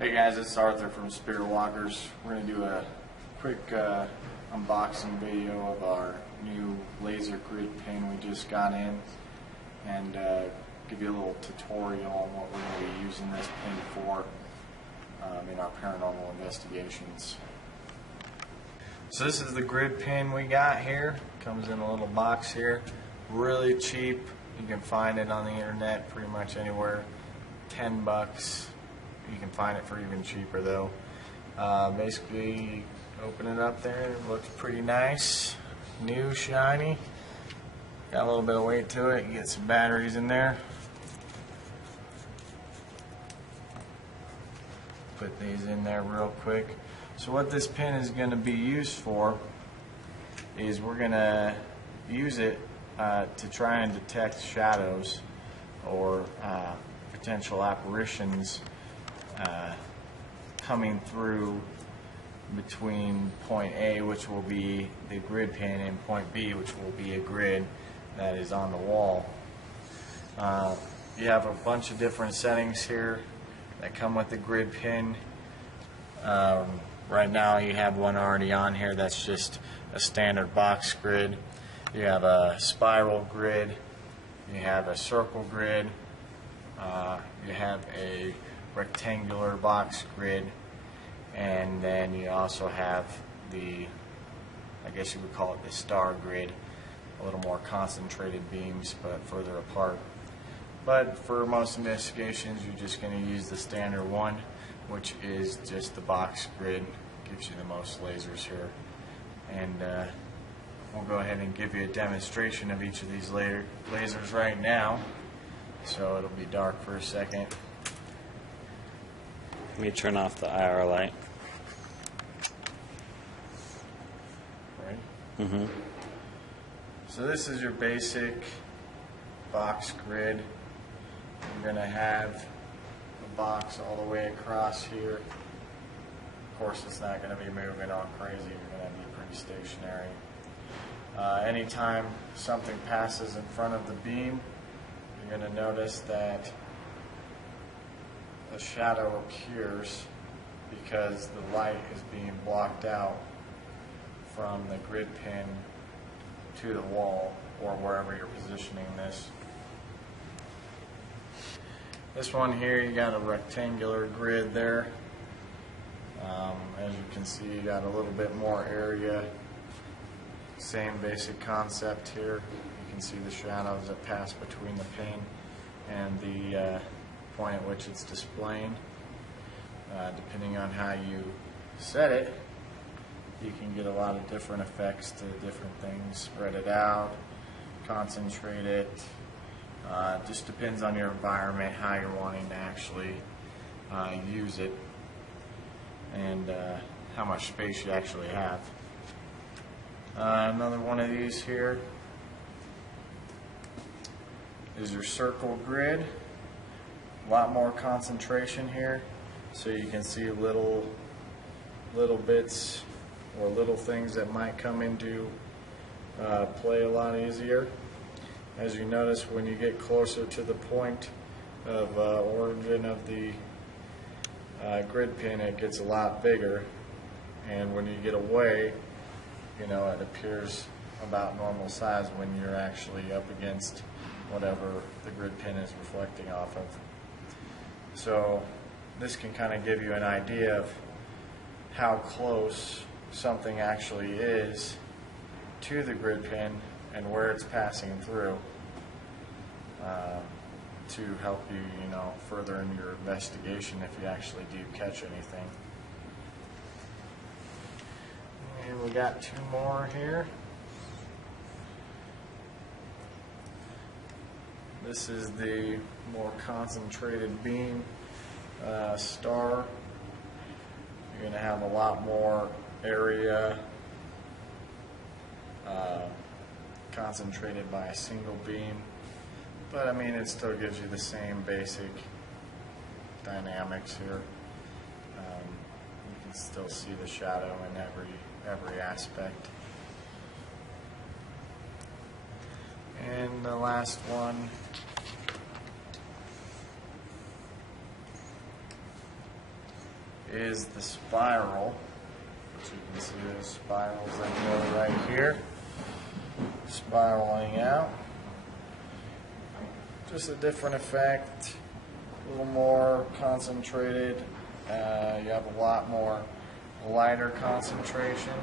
Hey guys, it's Arthur from Spiritwalks. We're going to do a quick unboxing video of our new laser grid pin we just got in, and give you a little tutorial on what we're going to be using this pin for in our paranormal investigations. So this is the grid pin we got here. Comes in a little box here. Really cheap. You can find it on the internet pretty much anywhere. $10. You can find it for even cheaper though. Basically, open it up there. It looks pretty nice, new, shiny. Got a little bit of weight to it. You get some batteries in there. Put these in there real quick. So what this pin is going to be used for is we're going to use it to try and detect shadows or potential apparitions coming through between point A, which will be the grid pin, and point B, which will be a grid that is on the wall. You have a bunch of different settings here that come with the grid pin. Right now you have one already on here that's just a standard box grid. You have a spiral grid, you have a circle grid, you have a rectangular box grid, and then you also have the, I guess you would call it the star grid, a little more concentrated beams but further apart. But for most investigations you're just going to use the standard one, which is just the box grid. Gives you the most lasers here, and we'll go ahead and give you a demonstration of each of these lasers right now. So it'll be dark for a second. Let me turn off the IR light. Right? So this is your basic box grid. You're going to have a box all the way across here. Of course, it's not going to be moving all crazy. You're going to be pretty stationary. Anytime something passes in front of the beam, you're going to notice that a shadow appears because the light is being blocked out from the grid pin to the wall or wherever you're positioning this. This one here, you got a rectangular grid there. As you can see, you got a little bit more area. Same basic concept here. You can see the shadows that pass between the pin and the point at which it's displaying. Depending on how you set it, you can get a lot of different effects to different things. Spread it out, concentrate it. Just depends on your environment, how you're wanting to actually use it, and how much space you actually have. Another one of these here is your circle grid. A lot more concentration here, so you can see little bits or little things that might come into play a lot easier. As you notice, when you get closer to the point of origin of the grid pin, it gets a lot bigger, and when you get away, you know, it appears about normal size when you're actually up against whatever the grid pin is reflecting off of. So this can kind of give you an idea of how close something actually is to the grid pin and where it's passing through, to help you, you know, further in your investigation if you actually do catch anything. And we got two more here. This is the more concentrated beam star. You're going to have a lot more area concentrated by a single beam, but I mean it still gives you the same basic dynamics here. You can still see the shadow in every aspect. And the last one is the spiral, which you can see those spirals that go right here, spiraling out. Just a different effect, a little more concentrated. You have a lot more lighter concentration,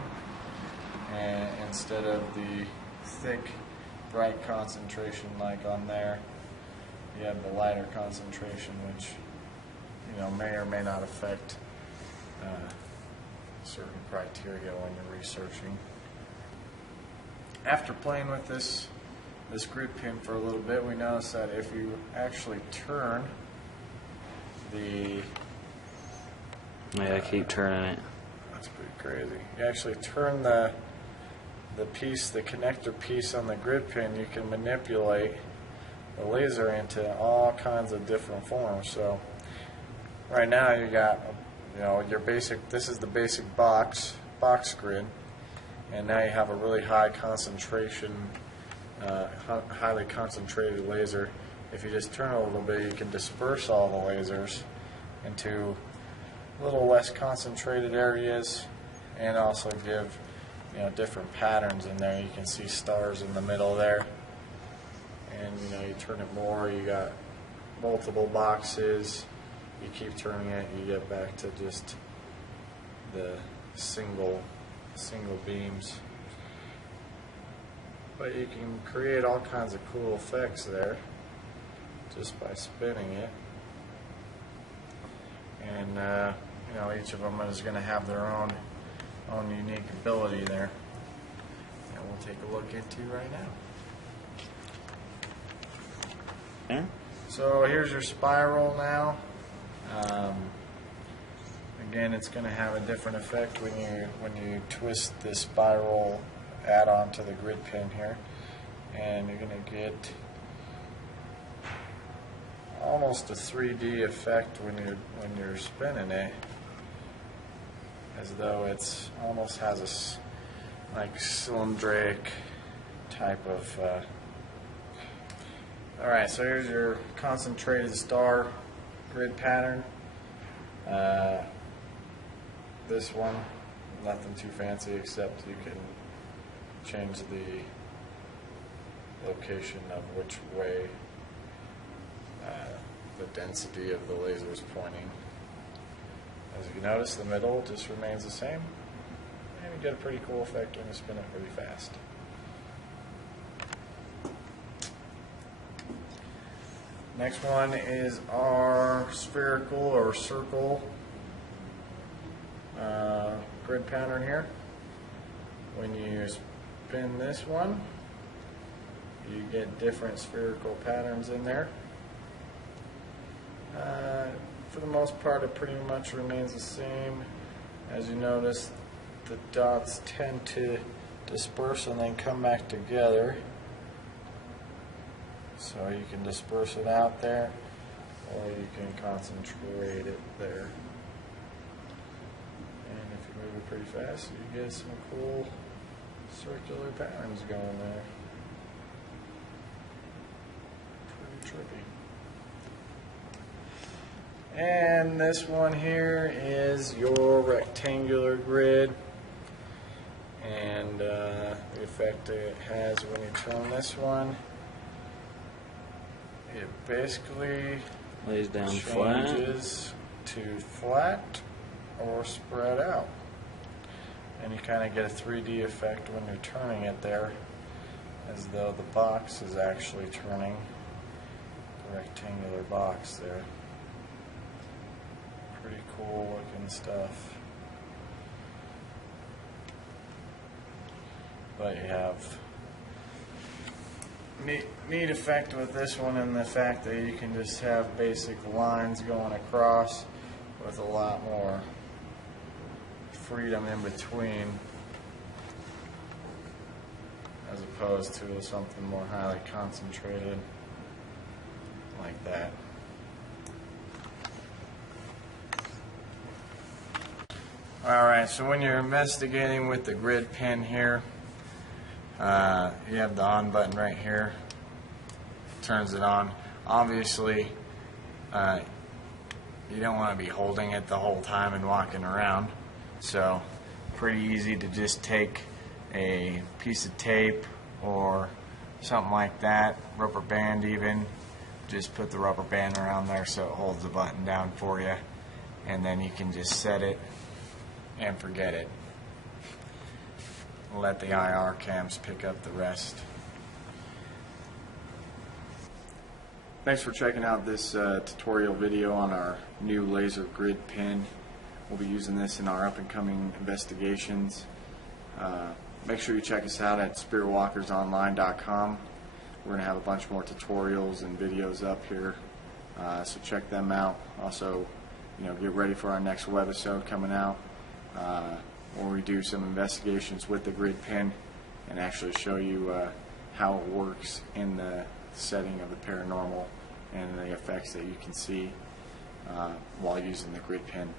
and instead of the thick, bright concentration like on there, you have the lighter concentration, which may or may not affect certain criteria when you're researching. After playing with this grid pin for a little bit, we noticed that if you actually turn the I keep turning it. that's pretty crazy. You actually turn the piece, the connector piece on the grid pin, you can manipulate the laser into all kinds of different forms. So right now you got your basic, this is the basic box grid, and now you have a really high concentration, highly concentrated laser. If you just turn it a little bit, you can disperse all the lasers into a little less concentrated areas, and also give different patterns in there. You can see stars in the middle there, and you turn it more, you got multiple boxes. You keep turning it, you get back to just the single beams. But you can create all kinds of cool effects there just by spinning it. And each of them is going to have their own unique ability there. And we'll take a look into right now. Yeah. So here's your spiral now. Again, it's going to have a different effect when you twist the spiral add-on to the grid pin here, and you're going to get almost a 3D effect when you're spinning it, as though it's almost has a like cylindric type of. All right, so here's your concentrated star grid pattern. This one, nothing too fancy, except you can change the location of which way the density of the laser is pointing. As you notice, the middle just remains the same, and you get a pretty cool effect when you spin it really fast. Next one is our spherical or circle grid pattern here. When you spin this one, you get different spherical patterns in there. For the most part, it pretty much remains the same. As you notice, the dots tend to disperse and then come back together. So you can disperse it out there, or you can concentrate it there. And if you move it pretty fast, you get some cool circular patterns going there. Pretty trippy. And this one here is your rectangular grid, and the effect it has when you turn this one, it basically Lays down flat. changes to flat or spread out, and you kind of get a 3D effect when you're turning it there, as though the box is actually turning, the rectangular box there. Pretty cool looking stuff. But you have neat effect with this one, in the fact that you can just have basic lines going across with a lot more freedom in between, as opposed to something more highly concentrated like that. Alright, so when you're investigating with the grid pin here, you have the on button right here. Turns it on. Obviously, you don't want to be holding it the whole time and walking around. So pretty easy to just take a piece of tape or something like that, rubber band even, just put the rubber band around there so it holds the button down for you, and then you can just set it and forget it. Let the IR cams pick up the rest. Thanks for checking out this tutorial video on our new laser grid pin. We'll be using this in our up and coming investigations. Make sure you check us out at spiritwalkersonline.com. We're going to have a bunch more tutorials and videos up here, so check them out. Also, get ready for our next webisode coming out, where we do some investigations with the grid pin and actually show you how it works in the setting of the paranormal and the effects that you can see while using the grid pin.